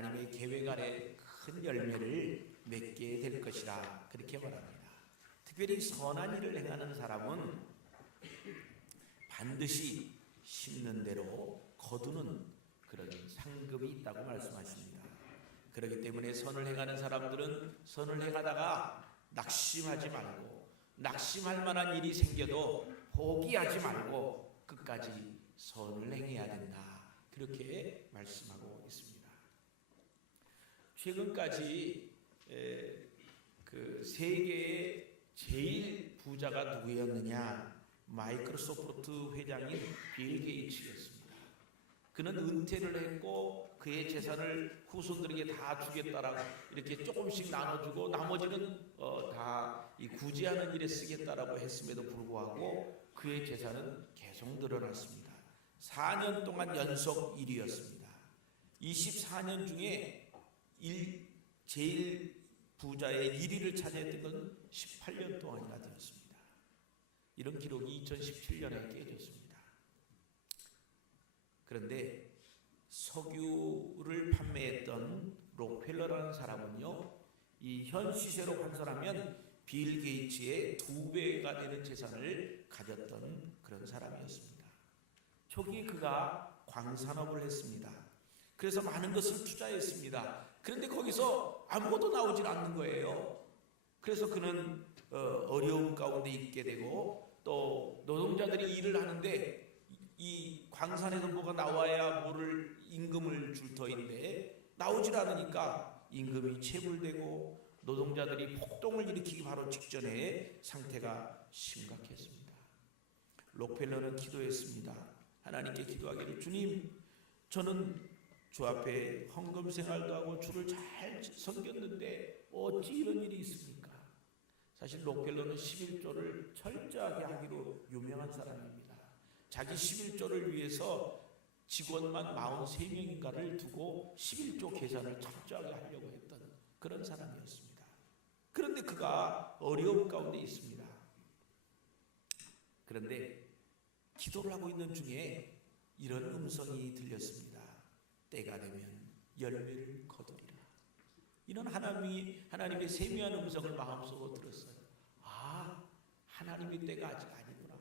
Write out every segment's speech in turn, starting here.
하나님의 계획 아래 큰 열매를 맺게 될 것이라 그렇게 말합니다. 특별히 선한 일을 행하는 사람은 반드시 심는 대로 거두는 그런 상급이 있다고 말씀하십니다. 그렇기 때문에 선을 행하는 사람들은 선을 행하다가 낙심하지 말고, 낙심할 만한 일이 생겨도 포기하지 말고 끝까지 선을 행해야 된다, 그렇게 말씀하고 있습니다. 최근까지 그 세계의 제일 부자가 누구였느냐? 마이크로소프트 회장인 빌 게이츠였습니다. 그는 은퇴를 했고 그의 재산을 후손들에게 다 주겠다라고 이렇게 조금씩 나눠주고 나머지는 다 이 구제하는 일에 쓰겠다라고 했음에도 불구하고 그의 재산은 계속 늘어났습니다. 4년 동안 연속 1위였습니다. 24년 중에 제일 부자의 1위를 차지했던 건 18년 동안이나 되었습니다. 이런 기록이 2017년에 깨졌습니다. 그런데 석유를 판매했던 록펠러라는 사람은요, 이 현 시세로 환산하면 빌 게이츠의 2배가 되는 재산을 가졌던 그런 사람이었습니다. 초기에 그가 광산업을 했습니다. 그래서 많은 것을 투자했습니다. 그런데 거기서 아무것도 나오질 않는 거예요. 그래서 그는 어려움 가운데 있게 되고, 또 노동자들이 일을 하는데 이 광산에서 뭐가 나와야 뭐를 임금을 줄 터인데 나오질 않으니까 임금이 체불되고 노동자들이 폭동을 일으키기 바로 직전에 상태가 심각했습니다. 록펠러는 기도했습니다. 하나님께 기도하기를, 주님, 저는 주 앞에 헌금 생활도 하고 주를 잘 섬겼는데 어찌 이런 일이 있습니까? 사실 록펠러는 11조를 철저하게 하기로 유명한 사람입니다. 자기 11조를 위해서 직원만 43명인가를 두고 11조 계산을 철저하게 하려고 했던 그런 사람이었습니다. 그런데 그가 어려움 가운데 있습니다. 그런데 기도를 하고 있는 중에 이런 음성이 들렸습니다. 때가 되면 열매를 거두리라. 이런 하나님의 세미한 음성을 마음속으로 들었어요. 아, 하나님의 때가 아직 아니구나.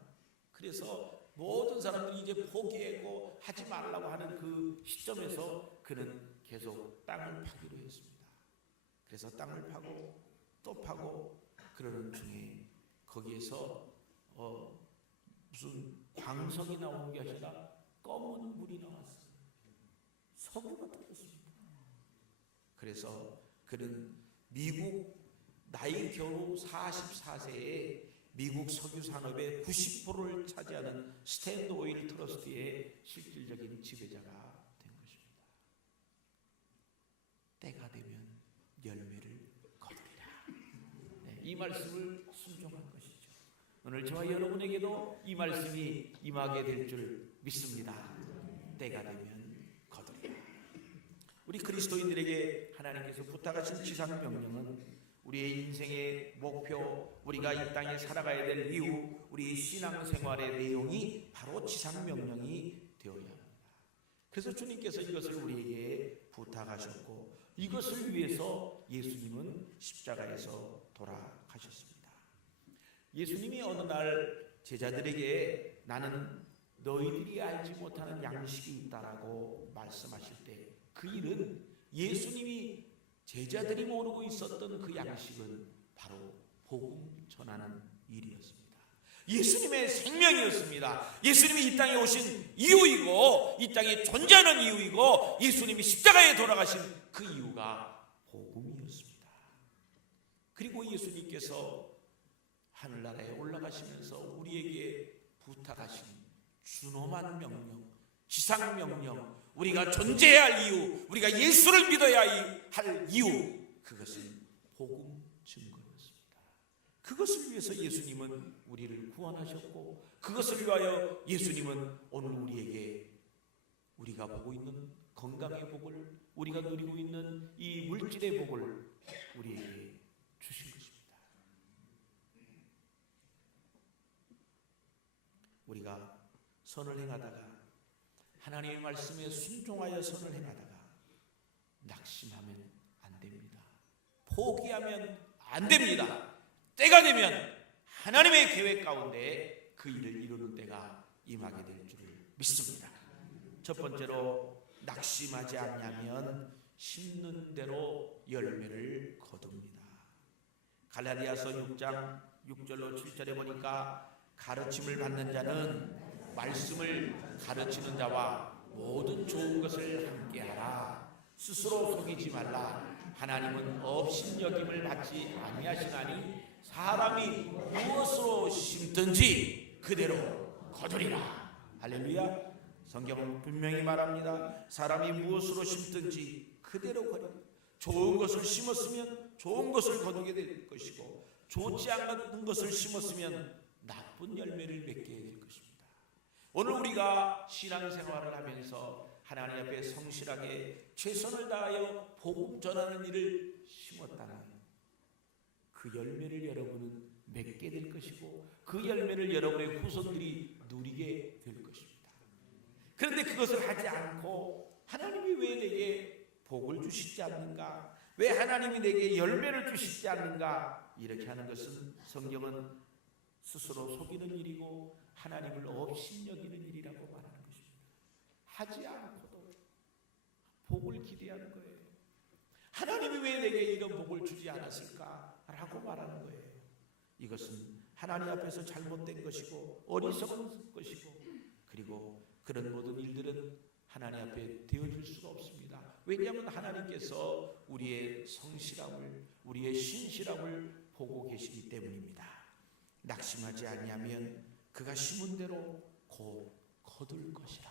그래서 모든 사람들이 이제 포기하고 하지 말라고 하는 그 시점에서 그는 계속 땅을 파기로 했습니다. 그래서 땅을 파고 또 파고 그러는 중에 거기에서 무슨 광석이 나오는 게 아니라 검은 물이 나왔어요. 석유가 터졌습니다. 그래서 그는 미국 나이 겨우 44세에 미국 석유 산업의 90%를 차지하는 스탠드 오일 트러스트의 실질적인 지배자가 된 것입니다. 때가 되면 열매를 거두리라. 네, 이 말씀을 순종한 것이죠. 오늘 저와 여러분에게도 이 말씀이 임하게 될 줄 믿습니다. 때가 되면 거두리라. 우리 그리스도인들에게 하나님께서 부탁하신 지상명령은 우리의 인생의 목표, 우리가 이 땅에 살아가야 될 이유, 우리 신앙생활의 내용이 바로 지상명령이 되어야 합니다. 그래서 주님께서 이것을 우리에게 부탁하셨고 이것을 위해서 예수님은 십자가에서 돌아가셨습니다. 예수님이 어느 날 제자들에게 나는 너희들이 알지 못하는 양식이 있다라고 말씀하실 때 그 일은 예수님이 제자들이 모르고 있었던 그 양식은 바로 복음 전하는 일이었습니다. 예수님의 생명이었습니다. 예수님이 이 땅에 오신 이유이고 이 땅에 존재하는 이유이고 예수님이 십자가에 돌아가신 그 이유가 복음이었습니다. 그리고 예수님께서 하늘나라에 올라가시면서 우리에게 부탁하신 준엄한 명령, 지상명령, 우리가 존재해야 할 이유, 우리가 예수를 믿어야 할 이유, 그것은 복음 증거였습니다. 그것을 위해서 예수님은 우리를 구원하셨고 그것을 위하여 예수님은 오늘 우리에게 우리가 보고 있는 건강의 복을, 우리가 누리고 있는 이 물질의 복을 우리에게 주신 것입니다. 우리가 선을 행하다가 하나님의 말씀에 순종하여 선을 행하다가 낙심하면 안 됩니다. 포기하면 안 됩니다. 때가 되면 하나님의 계획 가운데 그 일을 이루는 때가 임하게 될 줄을 믿습니다. 첫 번째로 낙심하지 않냐면 심는 대로 열매를 거둡니다. 갈라디아서 6장 6절로 7절에 보니까 가르침을 받는 자는 말씀을 가르치는 자와 모든 좋은 것을 함께하라. 스스로 속이지 말라. 하나님은 업신여김을 받지 아니하시나니 사람이 무엇으로 심든지 그대로 거두리라. 할렐루야. 성경은 분명히 말합니다. 사람이 무엇으로 심든지 그대로 거두리라. 좋은 것을 심었으면 좋은 것을 거두게 될 것이고, 좋지 않은 것을 심었으면 나쁜 열매를 맺게 될 것입니다. 오늘 우리가 신앙생활을 하면서 하나님 앞에 성실하게 최선을 다하여 복음 전하는 일을 심었다면 그 열매를 여러분은 맺게 될 것이고, 그 열매를 여러분의 후손들이 누리게 될 것입니다. 그런데 그것을 하지 않고 하나님이 왜 내게 복을 주시지 않는가, 왜 하나님이 내게 열매를 주시지 않는가, 이렇게 하는 것은 성경은 스스로 속이는 일이고 하나님을 업신여기는 일이라고 말하는 것입니다. 하지 않고도 복을 기대하는 거예요. 하나님이 왜 내게 이런 복을 주지 않았을까 라고 말하는 거예요. 이것은 하나님 앞에서 잘못된 것이고 어리석은 것이고, 그리고 그런 모든 일들은 하나님 앞에 되어줄 수가 없습니다. 왜냐하면 하나님께서 우리의 성실함을, 우리의 신실함을 보고 계시기 때문입니다. 낙심하지 아니하면 그가 심은 대로 곧 거둘 것이라.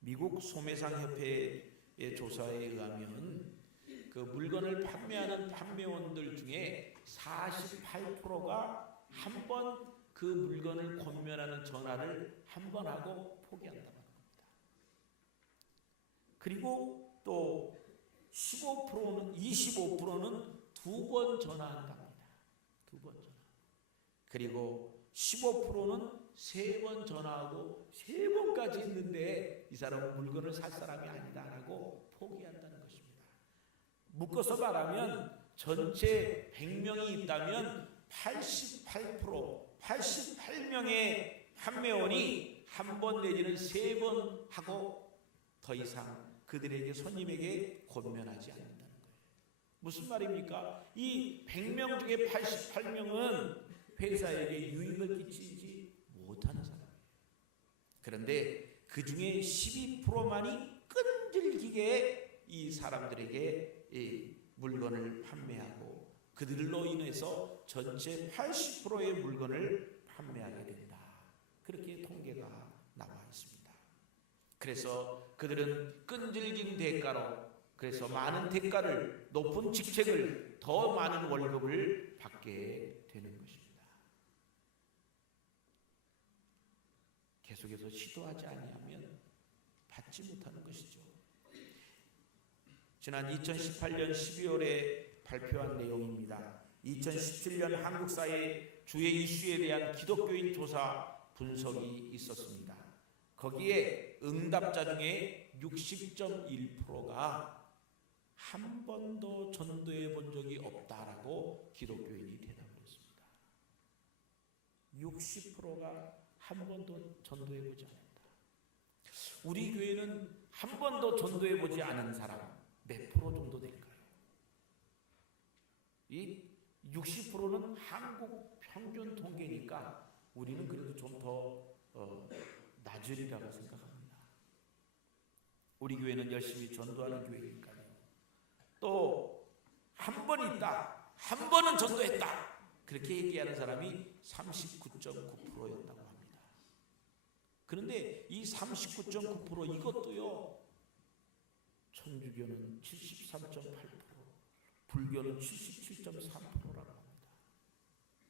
미국 소매상협회의 조사에 의하면 그 물건을 판매하는 판매원들 중에 48%가 한 번 그 물건을 권면하는 전화를 한 번 하고 포기한다는 겁니다. 그리고 또 25%는 두 번 전화한답니다. 두 번 전화. 그리고 15%는 세 번 전화하고 세 번까지 했는데 이 사람은 물건을 살 사람이 아니다라고 포기한다는 것입니다. 묶어서 말하면 전체 100명이 있다면 88명의 판매원이 한 번 내지는 세 번 하고 더 이상 그들에게, 손님에게 권면하지 않는다는 거예요. 무슨 말입니까? 이 100명 중에 88명은 회사에게 유익을 끼치지 못하는 사람이에요. 그런데 그 중에 12%만이 끈질기게 이 사람들에게 이 물건을 판매하고 그들로 인해서 전체 80%의 물건을 판매하게 된다. 그렇게 통계가 나와 있습니다. 그래서 그들은 끈질긴 대가로, 그래서 많은 대가를, 높은 직책을, 더 많은 월급을 받게 되는 것입니다. 계속해서 시도하지 아니하면 받지 못하는 것이죠. 지난 2018년 12월에 발표한 내용입니다. 2017년 한국사회 주의 이슈에 대한 기독교인 조사 분석이 있었습니다. 거기에 응답자 중에 60.1%가 한 번도 전도해 본 적이 없다라고 기독교인이 대답을 했습니다. 60%가 한 번도 전도해 보지 않았다. 우리 교회는 한 번도 전도해 보지 않은 사람 몇 프로 정도 될까요? 이 60%는 한국 평균 통계니까 우리는 그래도 좀 더 낮으리라고 생각합니다. 우리 교회는 열심히 전도하는 교회니까요. 또 한 번 있다, 한 번은 전도했다, 그렇게 얘기하는 사람이 39.9%였다고 합니다. 그런데 이 39.9% 이것도요, 천주교는 73.8%, 불교는 77.3%라고 합니다.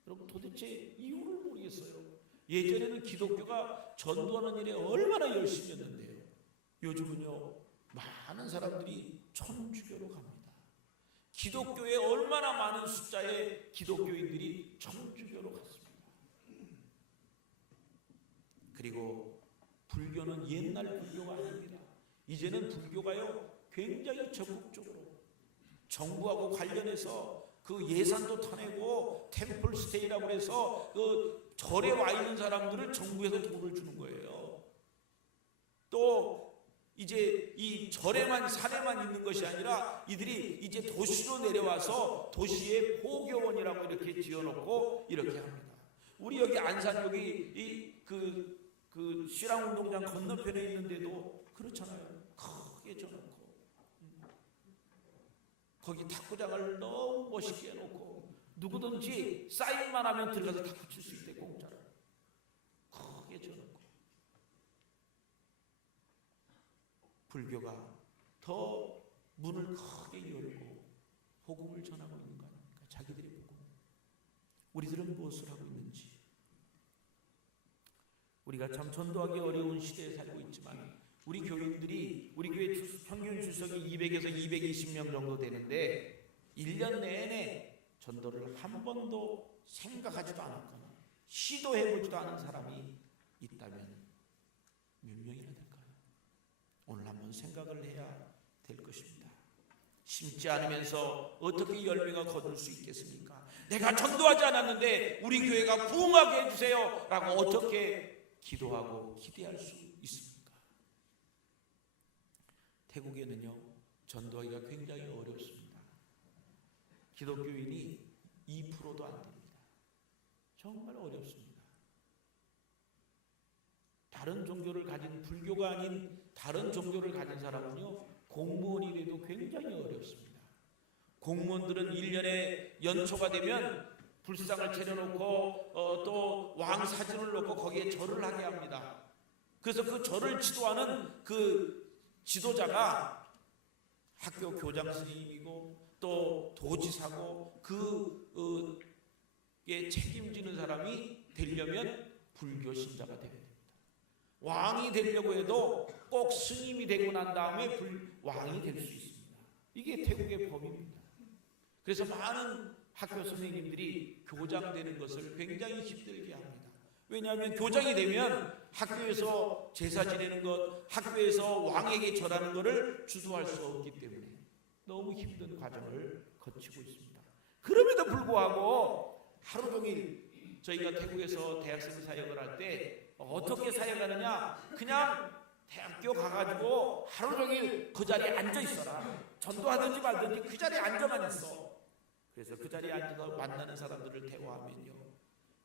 여러분 도대체 이유를 모르겠어요. 예전에는 기독교가 전도하는 일에 얼마나 열심히였는데요. 요즘은요, 많은 사람들이 천주교로 갑니다. 기독교에 얼마나 많은 숫자의 기독교인들이 천주교로 갔습니다. 그리고 불교는 옛날 불교가 아닙니다. 이제는 불교가요 굉장히 적극적으로 정부하고 관련해서 그 예산도 타내고 템플 스테이라고 해서 그 절에 와 있는 사람들을 정부에서 돈을 주는 거예요. 또 이제 이 절에만 산에만 있는 것이 아니라 이들이 이제 도시로 내려와서 도시에 포교원이라고 이렇게 지어놓고 이렇게 합니다. 우리 여기 안산 여기 그 시랑운동장 건너편에 있는데도 그렇잖아요. 크게 져놓고 거기 탁구장을 너무 멋있게 해놓고 누구든지 사인만 하면 들어가서 탁구 칠 수 있대. 공짜로 크게 져놓고. 불교가 더 문을 크게 열고 복음을 전하고 있는 거 아닙니까? 자기들이 복음. 우리들은 무엇을 하고 있는지. 우리가 참 전도하기 어려운 시대에 살고 있지만 우리 교인들이 우리 교회 평균 출석이 200에서 220명 정도 되는데 1년 내내 전도를 한 번도 생각하지도 않았거나 시도해보지도 않은 사람이 있다면 몇 명이나 될까요? 오늘 한번 생각을 해야 될 것입니다. 심지 않으면서 어떻게 열매가 거둘 수 있겠습니까? 내가 전도하지 않았는데 우리 교회가 부흥하게 해주세요 라고 어떻게 기도하고 기대할 수 있습니까? 태국에는요 전도하기가 굉장히 어렵습니다. 기독교인이 2%도 안 됩니다. 정말 어렵습니다. 다른 종교를 가진 불교가 아닌 다른 종교를 가진 사람은요 공무원이 돼도 굉장히 어렵습니다. 공무원들은 1년에 연초가 되면 불상을 차려놓고 또 왕 사진을 놓고 거기에 절을 하게 합니다. 그래서 그 절을 지도하는 그 지도자가 학교 교장 스님이고 또 도지사고 그에 책임지는 사람이 되려면 불교 신자가 되어야 됩니다. 왕이 되려고 해도 꼭 스님이 되고 난 다음에 왕이 될 수 있습니다. 이게 태국의 법입니다. 그래서 많은 학교 선생님들이 교장 되는 것을 굉장히 힘들게 합니다. 왜냐하면 교장이 되면 학교에서 제사 지내는 것, 학교에서 왕에게 절하는 것을 주도할 수 없기 때문에 너무 힘든 과정을 거치고 있습니다. 그럼에도 불구하고 하루 종일 저희가 태국에서 대학생 사역을 할 때 어떻게 사역하느냐, 그냥 대학교 가가지고 하루 종일 그 자리에 앉아 있어라. 전도하든지 말든지 그 자리에 앉아만 있어. 그래서 그 자리에 앉아서 만나는 사람들을 대화하면요,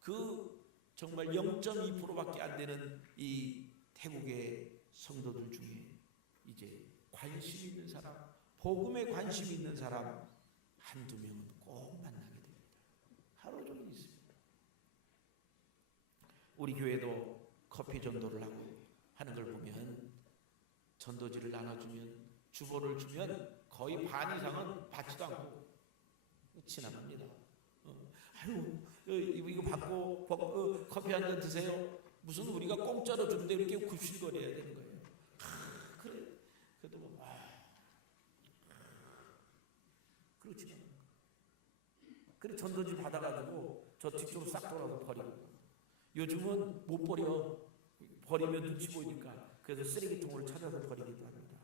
그 정말 0.2%밖에 안 되는 이 태국의 성도들 중에 이제 관심 있는 사람, 복음에 관심 있는 사람 한두 명은 꼭 만나게 됩니다. 하루 종일 있습니다. 우리 교회도 커피 전도를 하고 하는 걸 보면 전도지를 나눠주면 주보를 주면 거의 반 이상은 받지도 않고 지나갑니다. 아유 이거 받고 커피 한 잔 드세요. 무슨 우리가 공짜로 주는데 이렇게 굽실거려야 되는 거예요. 그래. 그래도 뭐 그렇지 않아요. 그래 전도지 받아가지고 저 뒤쪽으로 싹 돌아서 버리고. 요즘은 못 버리면 눈치 보이니까 그래서 쓰레기통을 찾아서 버리기도 합니다.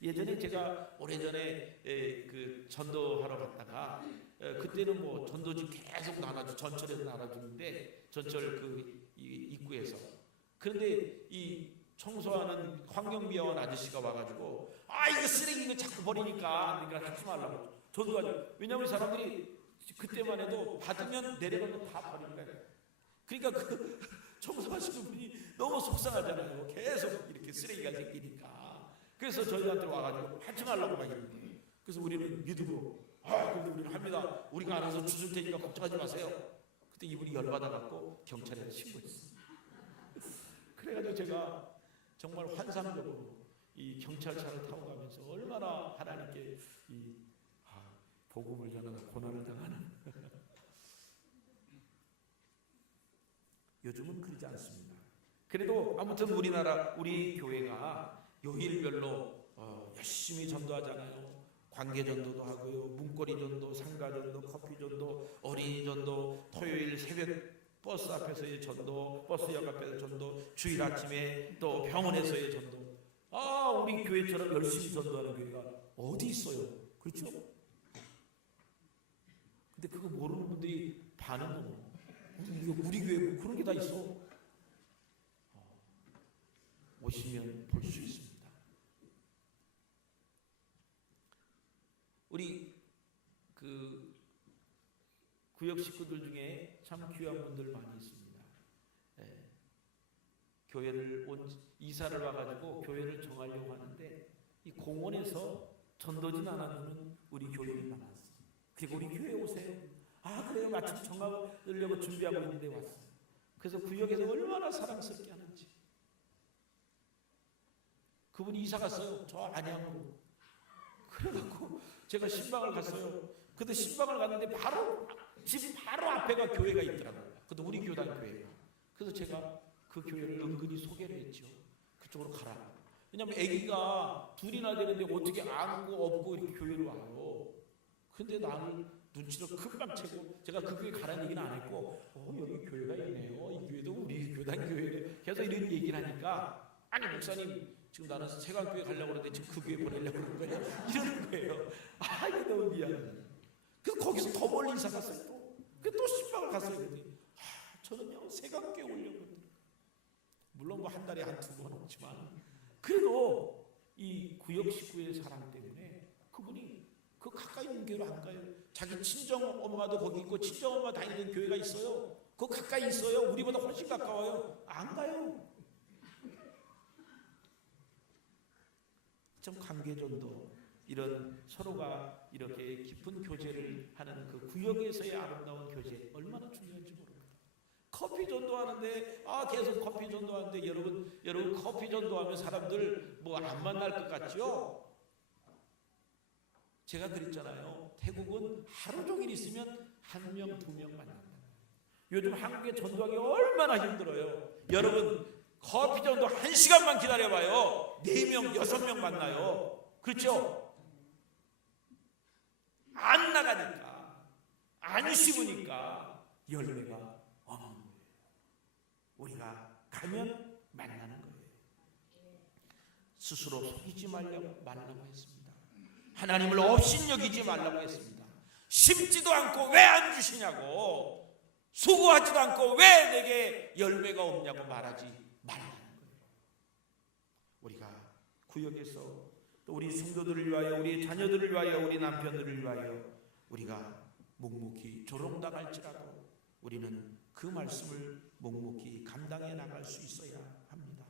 예전에 제가 오래전에 그 전도하러 갔다가 그때는 뭐 전도지 계속 나눠주, 전철에서 나눠주는데 전철 그 입구에서. 그런데 이 청소하는 환경미화원 아저씨가 와가지고 이거 쓰레기 이거 자꾸 버리니까 그러니까 하지 말라고 전도하죠. 왜냐하면 사람들이 그때만 해도 받으면 내려가면 다 버리니까. 그러니까 그 청소하시는 분이 너무 속상하잖아요. 계속 이렇게 쓰레기가 생기니까. 그래서 저희한테 와가지고 하지 말라고 막 이러는데, 그래서 우리는 믿음으로 근데 우리는 합니다. 우리가 알아서 주술 테니까 걱정하지 마세요. 그때 이분이 열받아갖고 경찰에 신고했어요. 그래가지고 제가 정말 환상적으로 이 경찰차를 타고 가면서 얼마나 하나님께 복음을 전하는 고난을 당하는 요즘은 그러지 않습니다. 그래도 아무튼 우리 교회가 요일별로 열심히 전도하잖아요. 관계전도도 하고요, 문고리전도, 상가전도, 커피전도, 어린이전도, 토요일 새벽 버스 앞에서의 전도, 버스역 앞에서 전도, 주일 아침에 또 병원에서의 전도. 우리 교회처럼 열심히 전도하는 교회가 어디 있어요? 그렇죠? 근데 그거 모르는 분들이 반은 우리 교회 뭐 그런 게 다 있어. 오시면 볼 수 있습니다. 우리 그 구역 식구들 중에 참 귀한 분들 많이 있습니다. 교회를 이사를 와가지고 교회를 정하려고 하는데 이 공원에서 전도진 않아주는 우리 교인이 많았어요. 그리고 우리 교회 오세요. 그래요. 마침 정하려고 준비하고 있는데 왔어요. 그래서 구역에서 얼마나 사랑스럽게 하는지. 그분이 이사 갔어요. 저 안양으로. 그래갖고 제가 신방을 갔어요. 근데 신방을 갔는데 집 바로 앞에가 교회가 있더라고요. 근데 우리 교단 교회가. 그래서 제가 그 교회를 은근히 소개를 했죠. 그쪽으로 가라. 왜냐면 아기가 둘이나 되는데 어떻게 안고 업고 이렇게 교회로 와요. 근데 나는 눈치를 금방 채고 제가 그 교회 가라는 얘기는 안 했고 여기 교회가 있네요. 이 교회도 우리 교단 교회를 계속 이런 얘기를 하니까 아니 목사님 지금 나는 세관교회 가려고 그러는데 지금 그 교회 보내려고 그러는 거예요? 이러는 거예요. 이거 너무 미안해. 그래서 거기서 더 멀리 이사 갔어요. 또 신방을 갔어요. 저는요 세관교회 오려고. 물론 뭐 한 달에 한두 번 오지만 그래도 이 구역 식구의 사랑 때문에 그분이 그 가까이 있는 교회로 안 가요. 자기 친정 엄마도 거기 있고 친정 엄마 다니는 교회가 있어요. 그 가까이 있어요. 우리보다 훨씬 가까워요. 안 가요. 좀 관계전도 이런 서로가 이렇게 깊은 교제를 하는 그 구역에서의 아름다운 교제 얼마나 중요한지 모릅니다. 커피 전도하는데 계속 커피 전도하는데 여러분 커피 전도하면 사람들 뭐 안 만날 것 같죠? 제가 그랬잖아요. 태국은 하루 종일 있으면 1명, 2명 만난다. 요즘 한국에 전도하기 얼마나 힘들어요. 여러분 커피 전도 1시간만 기다려봐요. 4명, 6명 만나요. 그렇죠? 안 나가니까 안 씹으니까 열매가 없는 거예요. 우리가 가면 만나는 거예요. 스스로 속이지 말라고 했습니다. 하나님을 업신여기지 말라고 했습니다. 심지도 않고 왜 안 주시냐고, 수고하지도 않고 왜 내게 열매가 없냐고 말하지 말라는 거예요. 우리가 구역에서 또 우리 성도들을 위하여, 우리 자녀들을 위하여, 우리 남편들을 위하여 우리가 묵묵히 조롱당할지라도 우리는 그 말씀을 묵묵히 감당해 나갈 수 있어야 합니다.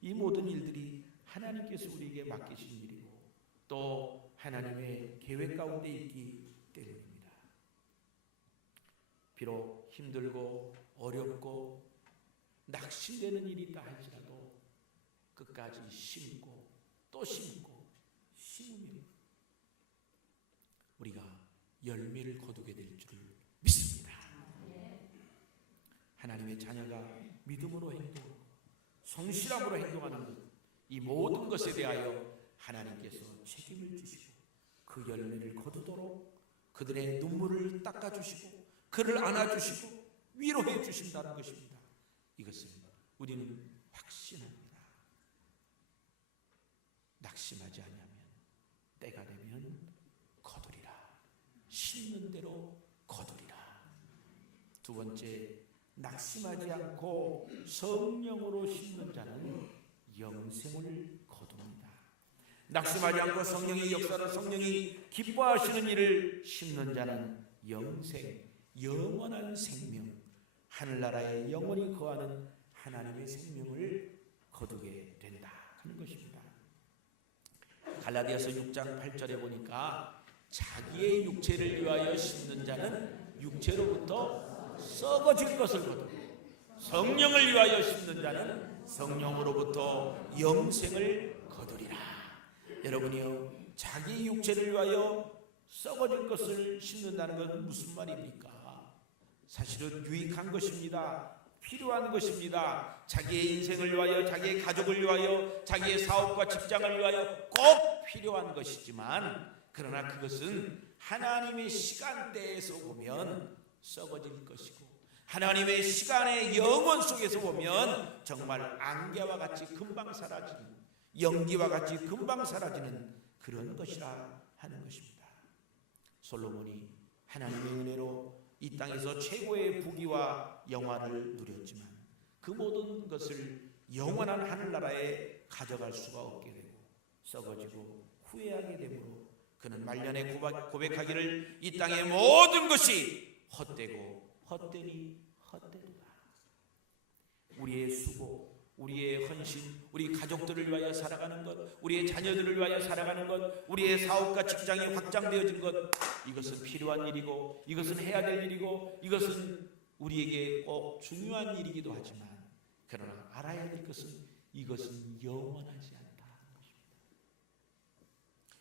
이 모든 일들이 하나님께서 우리에게 맡기신 일이고 또 하나님의 계획 가운데 있기 때문입니다. 비록 힘들고 어렵고 낙심되는 일이 있다 할지라도 끝까지 심고 또 심고 심으면 우리가 열매를 거두게 될 줄을 믿습니다. 하나님의 자녀가 믿음으로 행동하고 성실함으로 행동하는 것, 이 모든 것에 대하여 하나님께서 책임을 주시고 그 열매를 거두도록 그들의 눈물을 닦아주시고 그를 안아주시고 위로해 주신다는 것입니다. 이것을 우리는 확신합니다. 낙심하지 않으면 때가 되면 거두리라. 심는 대로 거두리라. 두 번째, 낙심하지 않고 성령으로 심는 자는 영생을 거둡니다. 낙심하지 않고 성령의 역사를, 성령이 기뻐하시는 일을 심는 자는 영생, 영원한 생명, 하늘나라에 영원히 거하는 하나님의 생명을 거두게 된다 하는 것입니다. 갈라디아서 6장 8절에 보니까 자기의 육체를 위하여 심는 자는 육체로부터 썩어질 것을 거두고 성령을 위하여 심는 자는 성령으로부터 영생을 거두리라. 여러분이요, 자기 육체를 위하여 썩어질 것을 심는다는 것은 무슨 말입니까? 사실은 유익한 것입니다. 필요한 것입니다. 자기의 인생을 위하여, 자기의 가족을 위하여, 자기의 사업과 직장을 위하여 꼭 필요한 것이지만, 그러나 그것은 하나님의 시간대에서 보면 썩어질 것이고 하나님의 시간의 영원 속에서 보면 정말 안개와 같이 금방 사라지는 연기와 같이 금방 사라지는 그런 것이라 하는 것입니다. 솔로몬이 하나님의 은혜로 이 땅에서 최고의 부귀와 영화를 누렸지만 그 모든 것을 영원한 하늘나라에 가져갈 수가 없게 되고 썩어지고 후회하게 되므로 그는 말년에 고백하기를 이 땅의 모든 것이 헛되고 헛되니 헛되도다. 우리의 수고, 우리의 헌신, 우리 가족들을 위하여 살아가는 것, 우리의 자녀들을 위하여 살아가는 것, 우리의 사업과 직장이 확장되어진 것, 이것은 필요한 일이고 이것은 해야 될 일이고 이것은 우리에게 꼭 중요한 일이기도 하지만 그러나 알아야 될 것은 이것은 영원하지 않다는 것입니다.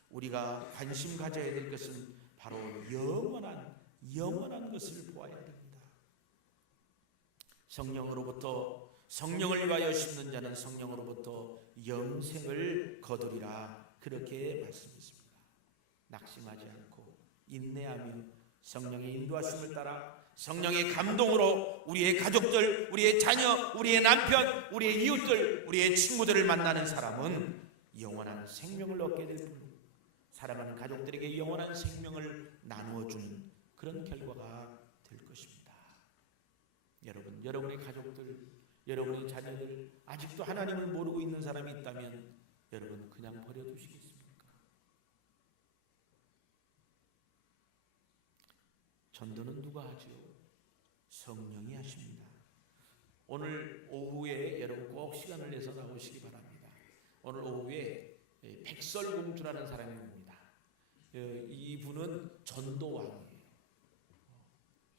우리가 관심 가져야 될 것은 바로 영원한 것을 보아야 됩니다. 성령을 위하여 심는 자는 성령으로부터 영생을 거두리라 그렇게 말씀했습니다. 낙심하지 않고 인내하며 성령의 인도하심을 따라 성령의 감동으로 우리의 가족들, 우리의 자녀, 우리의 남편, 우리의 이웃들, 우리의 친구들을 만나는 사람은 영원한 생명을 얻게 될 뿐, 사랑하는 가족들에게 영원한 생명을 나누어주는 그런 결과가 될 것입니다. 여러분, 여러분의 가족들, 여러분의 자녀들 아직도 하나님을 모르고 있는 사람이 있다면 여러분 그냥 버려두시겠습니까? 전도는 누가 하지요? 성령이 하십니다. 오늘 오후에 여러분 꼭 시간을 내서 나오시기 바랍니다. 오늘 오후에 백설공주라는 사람이 옵니다. 이분은 전도왕이에요.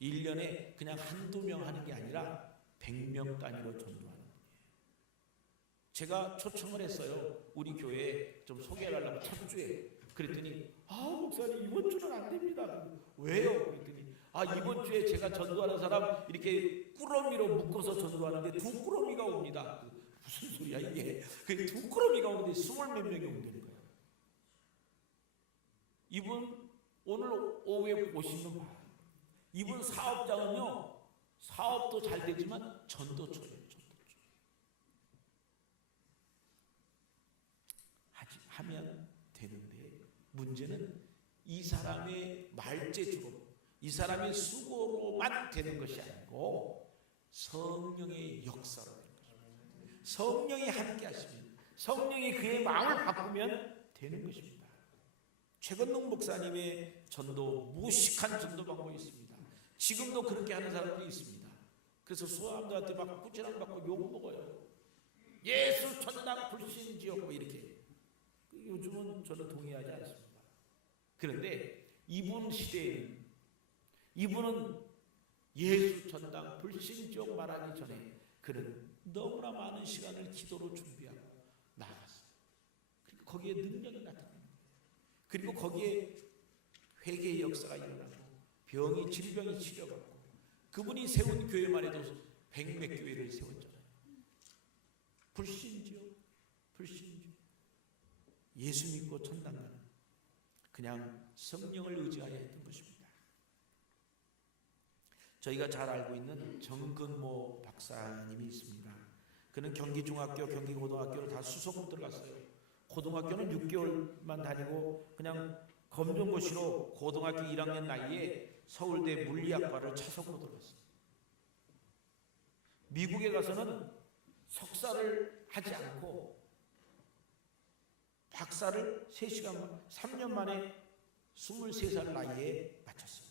1년에 그냥 한두 명 하는 게 아니라 100명 단위로 전도하는 분이에요. 제가 초청을 했어요. 우리 교회에 좀 소개해달라고 첫 주에. 그랬더니 목사님 이번 주는 안 됩니다. 왜요? 그랬더니 이번 주에 제가 전도하는 사람 이렇게 꾸러미로 묶어서 전도하는데 2꾸러미가 옵니다. 무슨 소리야 이게? 그 2꾸러미가 오는데 20몇 명이 온다는 거예요. 이분 오늘 오후에 보시는 거예요. 이분 사업장은요, 사업도 잘 되지만 전도처예요. 하면 되는데 문제는 이 사람의 말재주로, 이 사람의 수고로만 되는 것이 아니고 성령의 역사로 되는 것입니다. 성령이 함께 하시면, 성령이 그의 마음을 바꾸면 되는 것입니다. 최건동 목사님의 전도, 무식한 전도 방법이 있습니다. 지금도 그렇게 하는 사람들이 있습니다. 그래서 소아람들한테 막 꾸지람 받고 욕 먹어요. 예수 천당 불신지옥 뭐 이렇게. 요즘은 저는 동의하지 않습니다. 그런데 이분 시대에는, 이분은 예수 천당 불신지옥 말하기 전에 그는 너무나 많은 시간을 기도로 준비하고 나갔어요. 그리고 거기에 능력이 나타납니다. 그리고 거기에 회개의 역사가 일어나고 병이, 질병이 치료받고, 그분이 세운 교회만 해도 100몇 교회를 세웠잖아요. 불신지옥. 예수 믿고 천당 가는, 그냥 성령을 의지하여 했던 것입니다. 저희가 잘 알고 있는 정근모 박사님이 있습니다. 그는 경기중학교, 경기고등학교를 다 수석으로 들어갔어요. 고등학교는 6개월만 다니고 그냥 검정고시로 고등학교 1학년 나이에 서울대 물리학과를 차석으로 들어갔어요. 미국에 가서는 석사를 하지 않고 박사를 3년 만에 23살 나이에 마쳤어요.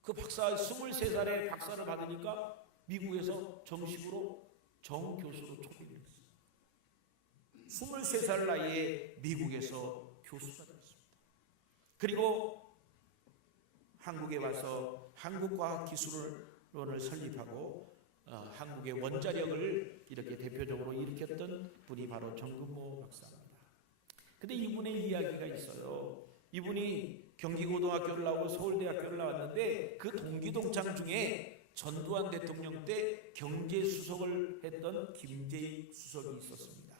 그 박사 23살에 박사를 받으니까 미국에서 정식으로 정교수로 초빙이 됐어요. 23살 나이에 미국에서 교수가 됐습니다. 그리고 한국에 와서 한국과학기술원을 설립하고 한국의 원자력을 이렇게 대표적으로 일으켰던 분이 바로 정근모 박사입니다. 근데 이분의 이야기가 있어요. 이분이 경기고등학교를 나오고 서울대학교를 나왔는데 그 동기동창 중에 전두환 대통령 때 경제수석을 했던 김재익 수석이 있었습니다.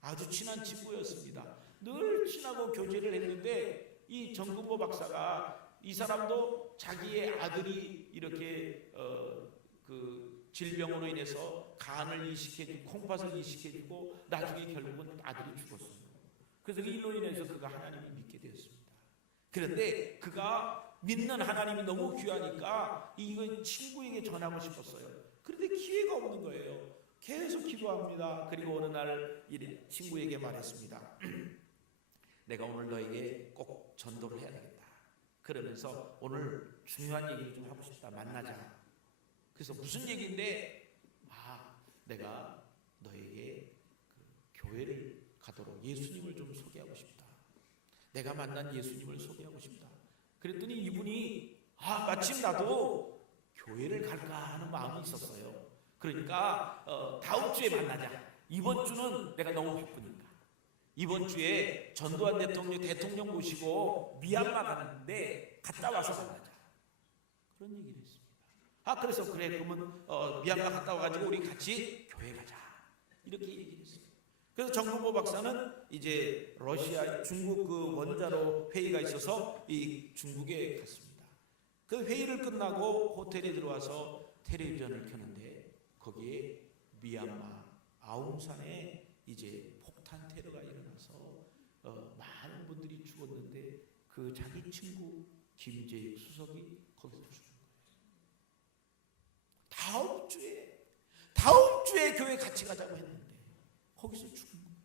아주 친한 친구였습니다. 늘 친하고 교제를 했는데 이 정근모 박사가, 이 사람도 자기의 아들이 이렇게 질병으로 인해서 간을 이식해주고 콩팥을 이식해주고 나중에 결국은 아들이 죽었어요. 그래서 이로 인해서 그가 하나님을 믿게 되었습니다. 그런데 그가 믿는 하나님이 너무 귀하니까 이거 친구에게 전하고 싶었어요. 그런데 기회가 없는 거예요. 계속 기도합니다. 그리고 어느 날 친구에게 말했습니다. 내가 오늘 너에게 꼭 전도를 해야 되겠다. 그러면서 오늘 중요한 얘기를 좀 하고 싶다. 만나자. 그래서 무슨 얘기인데, 내가 너에게 교회를 가도록 예수님을 좀 소개하고 싶다. 내가 만난 예수님을 소개하고 싶다. 그랬더니 이분이 마침 나도 교회를 갈까 하는 마음이 있었어요. 그러니까 다음 주에 만나자. 이번 주는 내가 너무 바쁘니까. 이번 주에 전두환 대통령 모시고 미얀마 가는데 갔다 와서 만나자. 그런 얘기를 했습니다. 그래서 그래 그러면 미얀마 갔다 와가지고 우리 같이 교회 가자. 이렇게 얘기를 했어요. 그래서 정근보 박사는 이제 중국 그 원자로 회의가 있어서 이 중국에 갔습니다. 그 회의를 끝나고 호텔에 들어와서 텔레비전을 켜는데 거기에 미얀마 아웅산에 이제 폭탄 테러가 일어나서 많은 분들이 죽었는데 그 자기 친구 김재익 수석이 거기서 죽은 거예요. 다음 주에 교회 같이 가자고 했는데 거기서 죽은 거예요.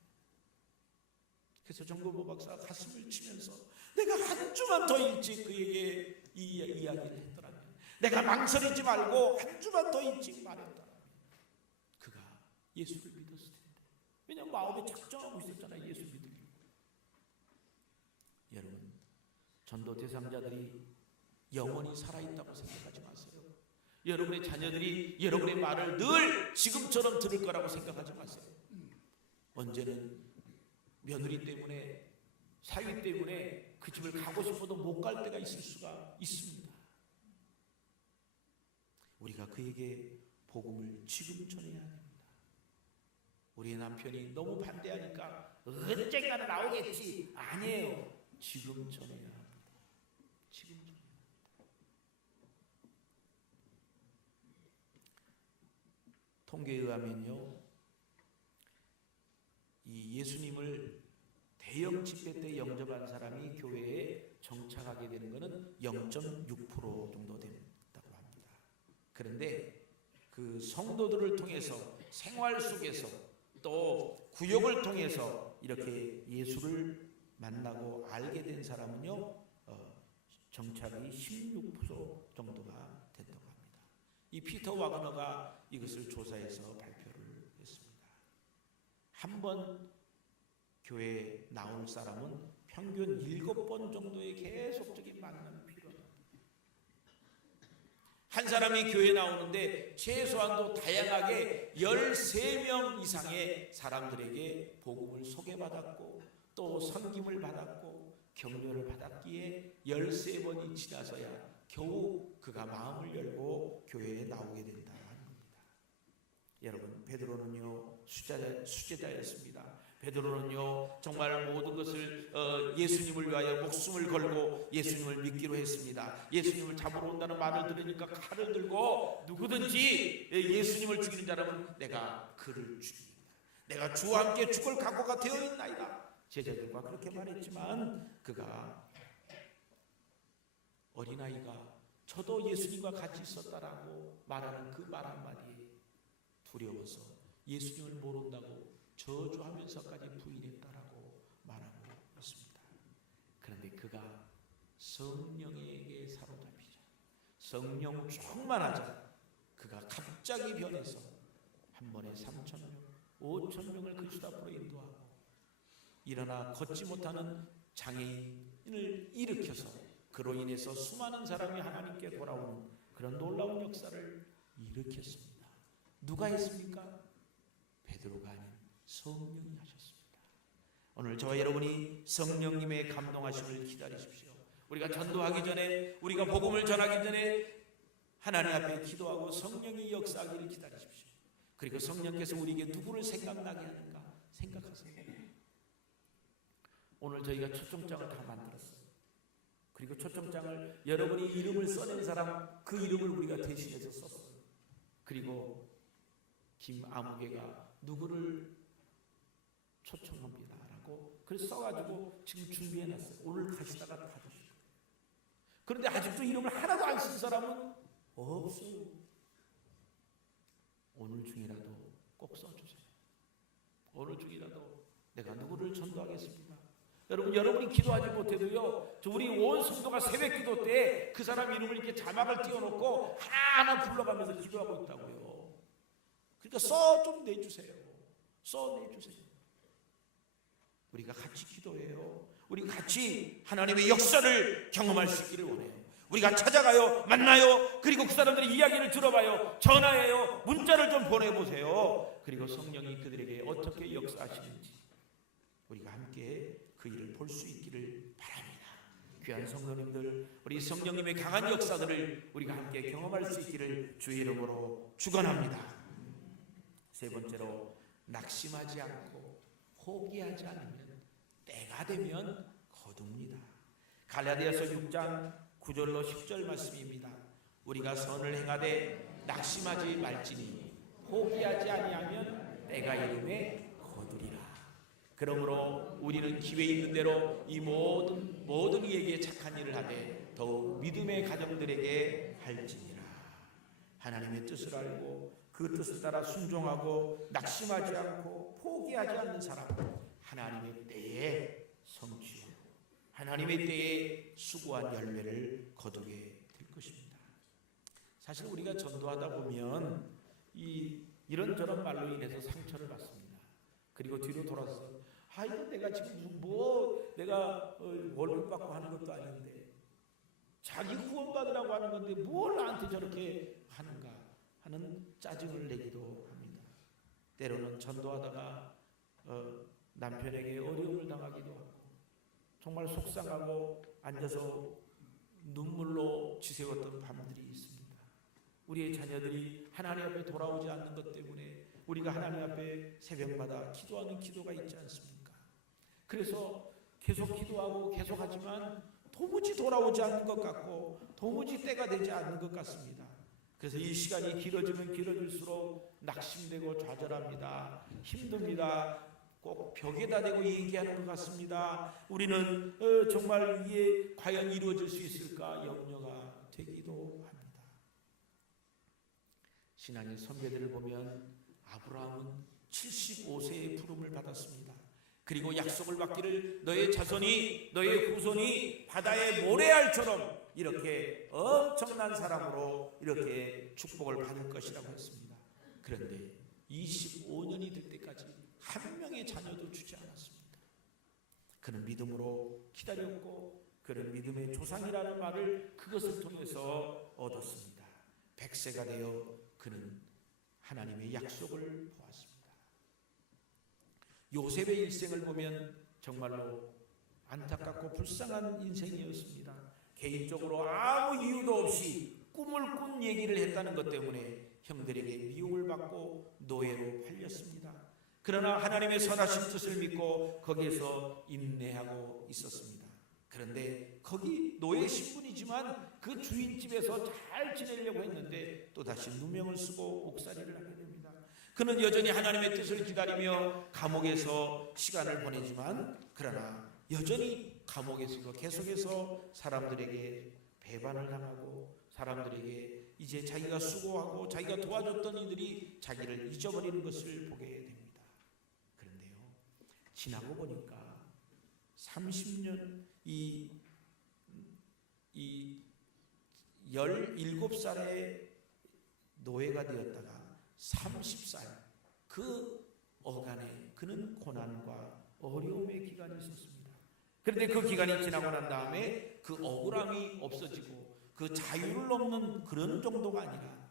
그래서 정근보 박사가 가슴을 치면서 내가 한 주만 더 일찍 그에게 이 이야기를 했더라면, 내가 망설이지 말고 한 주만 더 일찍 말했더라면 그가 예수를 믿었을 텐데. 왜냐하면 마음에 작정하고 있었잖아요. 예수 믿으려고. 여러분, 전도 대상자들이 영원히 살아있다고 생각하지 마세요. 여러분의 자녀들이 여러분의 말을 늘 지금처럼 들을 거라고 생각하지 마세요. 언제는 며느리 때문에, 사위 때문에 그 집을 가고 싶어도 못 갈 때가 있을 수가 있습니다. 우리가 그에게 복음을 지금 전해야 합니다. 우리 남편이 너무 반대하니까 언젠가는 나오겠지. 아니에요. 지금 전해야 합니다. 지금 전해야 합니다. 통계에 의하면요, 이 예수님을 대형 집회 때 영접한 사람이 교회에 정착하게 되는 것은 0.6% 정도 된다고 합니다. 그런데 그 성도들을 통해서 생활 속에서 또 구역을 통해서 이렇게 예수를 만나고 알게 된 사람은요, 정착이 16% 정도가 된다고 합니다. 이 피터 와그너가 이것을 조사해서 발표를 했습니다. 한 번 교회에 나올 사람은 평균 7번 정도의 계속적인 만남이 필요합니다. 한 사람이 교회에 나오는데 최소한도 다양하게 13명 이상의 사람들에게 복음을 소개받았고 또 섬김을 받았고 격려를 받았기에 13번이 지나서야 겨우 그가 마음을 열고 교회에 나오게 된다 하는 겁니다. 여러분, 베드로는요 수제자였습니다. 베드로는요 정말 모든 것을 예수님을 위하여 목숨을 걸고 예수님을 믿기로 했습니다. 예수님을 잡으러 온다는 말을 들으니까 칼을 들고 누구든지 예수님을 죽이는 자라면 내가 그를 죽이리라. 내가 주와 함께 죽을 각오가 되어 있나이다. 제자들과 그렇게 말했지만 그가 어린아이가 저도 예수님과 같이 있었다라고 말하는 그 말 한마디에 두려워서 예수님을 모른다고 저주하면서까지 부인했다라고 말하고 있습니다. 그런데 그가 성령에게 사로잡히자, 성령 충만하자 그가 갑자기 변해서 한 번에 3,000명, 5,000명을 그리스도 앞으로 인도하고 일어나 걷지 못하는 장애인을 일으켜서 그로 인해서 수많은 사람이 하나님께 돌아오는 그런 놀라운 역사를 일으켰습니다. 누가 했습니까? 베드로가 아닌 성령이 하셨습니다. 오늘 저와 여러분이 성령님의 감동하심을 기다리십시오. 우리가 전도하기 전에, 우리가 복음을 전하기 전에 하나님 앞에 기도하고 성령이 역사하기를 기다리십시오. 그리고 성령께서 우리에게 누구를 생각나게 하는가 생각하세요. 오늘 저희가 초청장을 다 만들었어요. 그리고 초청장을 여러분이 이름을 써낸 사람 그 이름을 우리가 대신해서 썼어요. 그리고 김아무개가 누구를 초청합니다 라고 그래서 써가지고 지금 준비해놨어요. 오늘 가시다가 다 주실 거예요. 그런데 아직도 이름을 하나도 안 쓴 사람은 없어요. 오늘 중이라도 꼭 써주세요. 오늘 중이라도 내가 누구를 전도하겠습니다. 여러분이 기도하지 못해도요, 우리 온 성도가 새벽 기도 때 그 사람 이름을 이렇게 자막을 띄워놓고 하나하나 불러가면서 기도하고 있다고요. 그러니까 써 좀 내주세요. 써 내주세요. 우리가 같이 기도해요. 우리 같이 하나님의 역사를 경험할 수 있기를 원해요. 우리가 찾아가요, 만나요, 그리고 그 사람들의 이야기를 들어봐요, 전화해요, 문자를 좀 보내보세요. 그리고 성령이 그들에게 어떻게 역사하시는지 우리가 함께 그 일을 볼 수 있기를 바랍니다. 귀한 성도님들, 우리 성령님의 강한 역사들을 우리가 함께 경험할 수 있기를 주의 이름으로 축원합니다. 세 번째로, 낙심하지 않고 포기하지 않으면 때가 되면 거둡니다. 갈라디아서 6장 9절로 10절 말씀입니다. 우리가 선을 행하되 낙심하지 말지니 포기하지 아니하면 때가 이름에 거두리라. 그러므로 우리는 기회 있는 대로 이 모든 이에게 착한 일을 하되 더욱 믿음의 가정들에게 할지니라. 하나님의 뜻을 알고 그 뜻을 따라 순종하고 낙심하지 않고 포기하지 않는 사람, 하나님의 때에 성취하고 하나님의 때에 수고한 열매를 거두게 될 것입니다. 사실 우리가 전도하다 보면 이런저런 말로 인해서 상처를 받습니다. 그리고 뒤로 돌아서 이거 내가 지금 내가 월급 받고 하는 것도 아닌데, 자기 구원받으라고 하는 건데 뭘 나한테 저렇게 하는가 하는 짜증을 내기도 합니다. 때로는 전도하다가 남편에게 어려움을 당하기도 하고 정말 속상하고 앉아서 눈물로 지새웠던 밤들이 있습니다. 우리의 자녀들이 하나님 앞에 돌아오지 않는 것 때문에 우리가 하나님 앞에 새벽마다 기도하는 기도가 있지 않습니까? 그래서 계속 기도하고 계속 하지만 도무지 돌아오지 않는 것 같고 도무지 때가 되지 않는 것 같습니다. 그래서 이 시간이 길어지면 길어질수록 낙심되고 좌절합니다. 힘듭니다. 꼭 벽에다 대고 얘기하는 것 같습니다. 우리는 정말 이게 과연 이루어질 수 있을까 염려가 되기도 합니다. 신앙의 선배들을 보면 아브라함은 75세의 부름을 받았습니다. 그리고 약속을 받기를 너의 자손이 너의 후손이 바다의 모래알처럼 이렇게 엄청난 사람으로 이렇게 축복을 받을 것이라고 했습니다. 그런데 25년이 될 때까지 한 명의 자녀도 주지 않았습니다. 그는 믿음으로 기다렸고 그는 믿음의 조상이라는 말을 그것을 통해서 얻었습니다. 100세가 되어 그는 하나님의 약속을 보았습니다. 요셉의 일생을 보면 정말로 안타깝고 불쌍한 인생이었습니다. 개인적으로 아무 이유도 없이 꿈을 꾼 얘기를 했다는 것 때문에 형들에게 미움을 받고 노예로 팔렸습니다. 그러나 하나님의 선하신 뜻을 믿고 거기에서 인내하고 있었습니다. 그런데 거기 노예 신분이지만 그 주인 집에서 잘 지내려고 했는데 또다시 누명을 쓰고 옥살이를 하게 됩니다. 그는 여전히 하나님의 뜻을 기다리며 감옥에서 시간을 보내지만 그러나 여전히 감옥에서 계속해서 사람들에게 배반을 당하고 사람들에게 이제 자기가 수고하고 자기가 도와줬던 이들이 자기를 잊어버리는 것을 보게 됩니다. 그런데요, 지나고 보니까 30년 이 17살의 노예가 되었다가 30살 그 어간에 그는 고난과 어려움의 기간이 있었습니다. 그런데 그 기간이 지나고 난 다음에 그 억울함이 없어지고 그 자유를 넘는 그런 정도가 아니라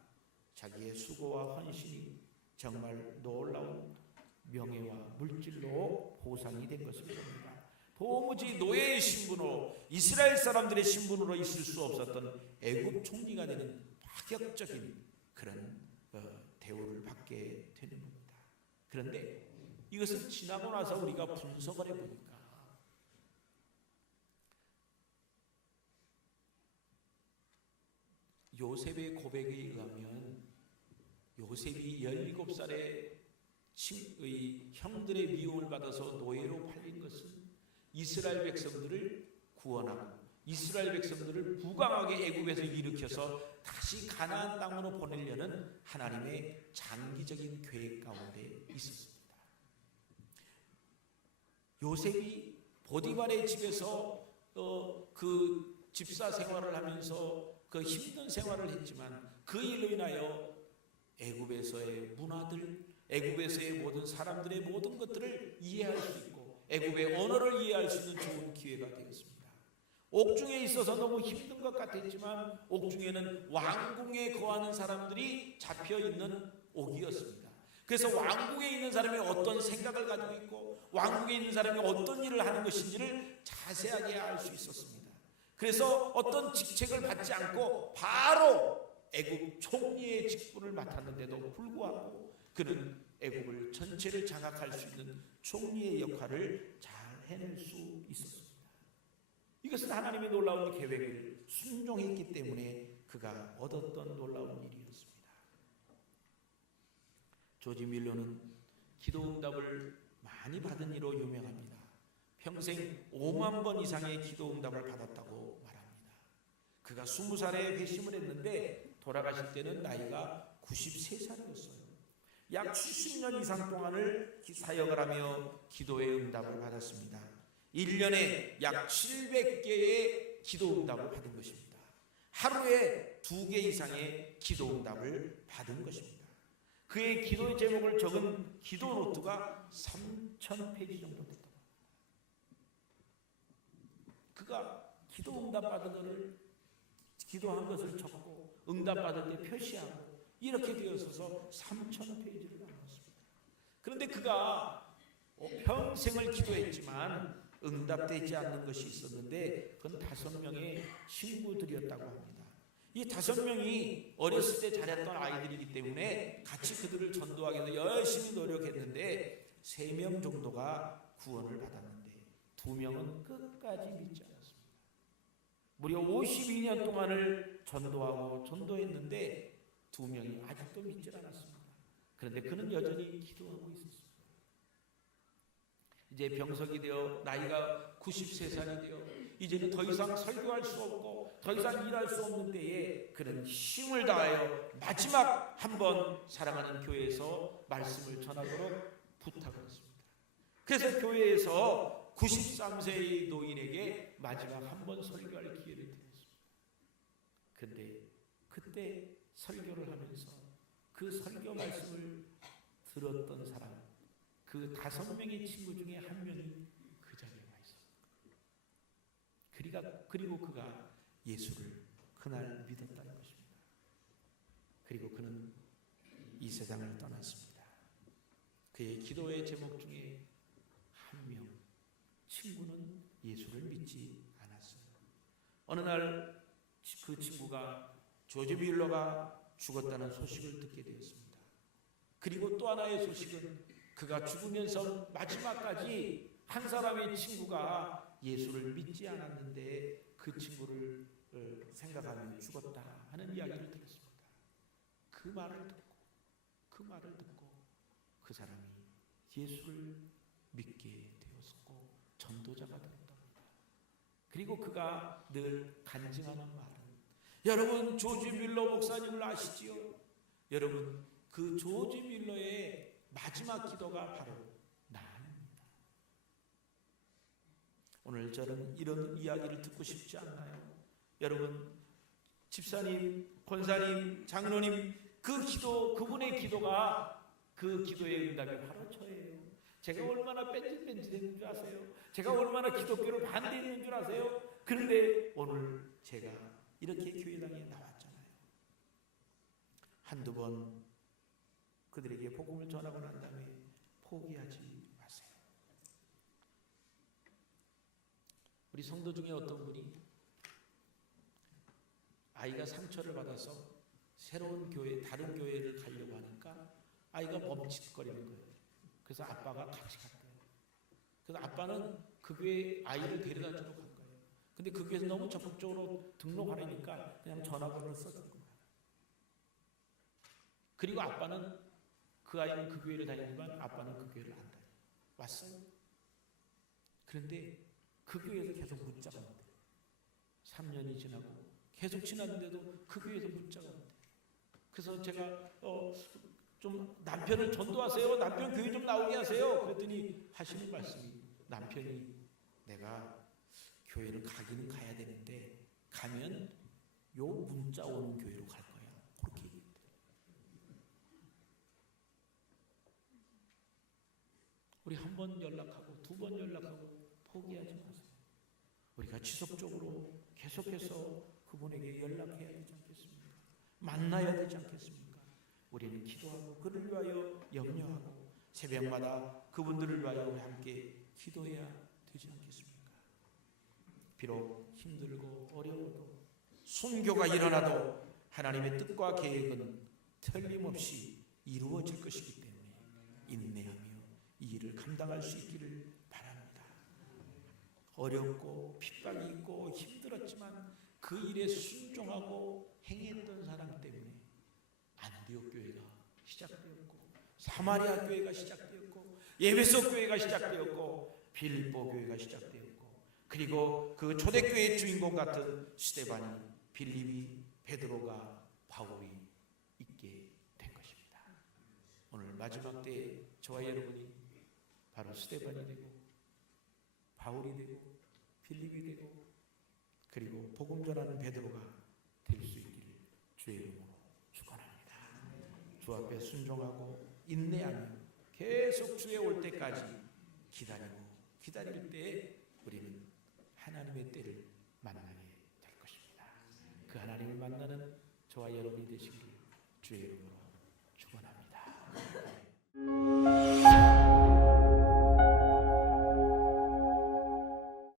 자기의 수고와 헌신이 정말 놀라운 명예와 물질로 보상이 된 것을 봅니다. 도무지 노예의 신분으로 이스라엘 사람들의 신분으로 있을 수 없었던 애굽 총리가 되는 파격적인 그런 대우를 받게 되는 겁니다. 그런데 이것을 지나고 나서 우리가 분석을 해보니까 요셉의 고백에 의하면 요셉이 17살의 형들의 미움을 받아서 노예로 팔린 것은 이스라엘 백성들을 구원하고 이스라엘 백성들을 부강하게 애굽에서 일으켜서 다시 가나안 땅으로 보내려는 하나님의 장기적인 계획 가운데 있었습니다. 요셉이 보디발의 집에서 그 집사 생활을 하면서 그 힘든 생활을 했지만 그 일로 인하여 애굽에서의 문화들, 애굽에서의 모든 사람들의 모든 것들을 이해할 수 있고 애굽의 언어를 이해할 수 있는 좋은 기회가 되었습니다. 옥중에 있어서 너무 힘든 것 같았지만 옥중에는 왕궁에 거하는 사람들이 잡혀있는 옥이었습니다. 그래서 왕궁에 있는 사람이 어떤 생각을 가지고 있고 왕궁에 있는 사람이 어떤 일을 하는 것인지를 자세하게 알 수 있었습니다. 그래서 어떤 직책을 받지 않고 바로 애굽 총리의 직분을 맡았는데도 불구하고 그는 애굽을 전체를 장악할 수 있는 총리의 역할을 잘 해낼 수 있었습니다. 이것은 하나님의 놀라운 계획을 순종했기 때문에 그가 얻었던 놀라운 일이었습니다. 조지 밀러는 기도 응답을 많이 받은 이로 유명합니다. 평생 5만 번 이상의 기도 응답을 받았다고 말합니다. 그가 20살에 회심을 했는데 돌아가실 때는 나이가 93살이었어요. 약 70년 이상 동안을 사역을 하며 기도의 응답을 받았습니다. 1년에 약 700개의 기도 응답을 받은 것입니다. 하루에 2개 이상의 기도 응답을 받은 것입니다. 그의 기도의 제목을 적은 기도 노트가 3,000페이지 정도 됐다. 그가 기도 응답 받은 것을 기도한 것을 적고 응답 받을 때 표시하고 이렇게 되어서 3,000페이지를 나눴습니다. 그런데 그가 평생을 기도했지만 응답되지 않는 것이 있었는데 그건 5명의 친구들이었다고 합니다. 이 5명이 어렸을 때 자랐던 아이들이기 때문에 같이 그들을 전도하기 위해서 열심히 노력했는데 3명 정도가 구원을 받았는데 2명은 끝까지 믿지 않았습니다. 무려 52년 동안을 전도했는데 2명이 아직도 믿지 않았습니다. 그런데 그는 여전히 기도하고 있었습니다. 이제 병석이 되어 나이가 93살이 되어 이제는 더 이상 설교할 수 없고 더 이상 일할 수 없는 때에 그는 힘을 다하여 마지막 한번 사랑하는 교회에서 말씀을 전하도록 부탁을 했습니다. 그래서 교회에서 93세의 노인에게 마지막 한번 설교할 기회를 드렸습니다. 그런데 그때 설교를 하면서 그 설교 말씀을 들었던 사람 그 5명의 친구 중에 1명이 그 자리에 와 있었습니다. 그리고 그가 예수를 그날 믿었다는 것입니다. 그리고 그는 이 세상을 떠났습니다. 그의 기도의 제목 중에 1명 친구는 예수를 믿지 않았어요. 어느 날 그 친구가 조지 밀러가 죽었다는 소식을 듣게 되었습니다. 그리고 또 하나의 소식은 그가 죽으면서 마지막까지 한 사람의 친구가 예수를 믿지 않았는데 그 친구를 생각하며 죽었다 하는 이야기를 들었습니다. 그 말을 듣고 그 사람이 예수를 믿게 되었고 전도자가 되었답니다. 그리고 그가 늘 간증하는 말은 여러분 조지 밀러 목사님을 아시지요? 여러분 그 조지 밀러의 마지막 기도가 바로 나입니다. 오늘 저는 이런 이야기를 듣고 싶지 않나요? 여러분 집사님, 권사님, 장로님 그분의 기도가 그 기도의 응답이 바로 저예요. 제가 얼마나 뺀질뺀질했는 줄 아세요? 제가 얼마나 기독교를 반대했는 줄 아세요? 그런데 오늘 제가 이렇게 교회당에 나왔잖아요. 한두 번 그들에게 복음을 전하고 난 다음에 포기하지 마세요. 우리 성도 중에 어떤 분이 아이가 상처를 받아서 새로운 교회, 다른 교회를 가려고 하니까 아이가 멈칫거리는 거예요. 그래서 아빠가 같이 갔대요. 그래서 아빠는 그 교회에 아이를 데려다 주러 간 거예요. 근데 그 교회에서 너무 적극적으로 등록하려니까 그냥 전화번호를 써준 거예요. 그리고 아빠는 그 아이는 그 교회를 다니지만 아빠는 그 교회를 안 다녀. 왔어요. 그런데 그 교회에서 계속 문자가 온대. 3년이 지나고 계속 지났는데도 그 교회에서 문자가 온대. 그래서 제가 좀 남편을 전도하세요. 남편 교회 좀 나오게 하세요. 그랬더니 하시는 말씀이, 남편이 내가 교회를 가기는 가야 되는데 가면 요 문자 오는 교회로 갈 거야. 그렇게 얘기했대. 우리 한 번 연락하고 두 번 연락하고 포기하지 마세요. 우리가 지속적으로 계속해서 그분에게 연락해야 되지 않겠습니까? 만나야 되지 않겠습니까? 우리는 기도하고 그를 위하여 염려하고 새벽마다 그분들을 위하여 함께 기도해야 되지 않겠습니까? 비록 힘들고 어려워도 순교가 일어나도 하나님의 뜻과 계획은 틀림없이 이루어질 것이기 때문에 인내하며 이 일을 감당할 수 있기를 바랍니다. 어렵고 핍박이 있고 힘들었지만 그 일에 순종하고 행했던 사람 때문에 안디옥 교회가 시작되었고 사마리아 교회가 시작되었고 에베소 교회가 시작되었고 빌립보 교회가 시작되었고 그리고 그 초대교회의 주인공 같은 스데반이, 빌립이, 베드로가, 바울이 있게 된 것입니다. 오늘 마지막 때에 저와 여러분이 바로 스데반이 되고 바울이 되고 빌립이 되고 그리고 복음 전하는 베드로가 될 수 있기를 주의 이름으로 축원합니다. 주 앞에 순종하고 인내하며 계속 주의 올 때까지 기다릴 때에 우리는 하나님의 때를 만나게 될 것입니다. 그 하나님을 만나는 저와 여러분이 되시기를 주의 이름으로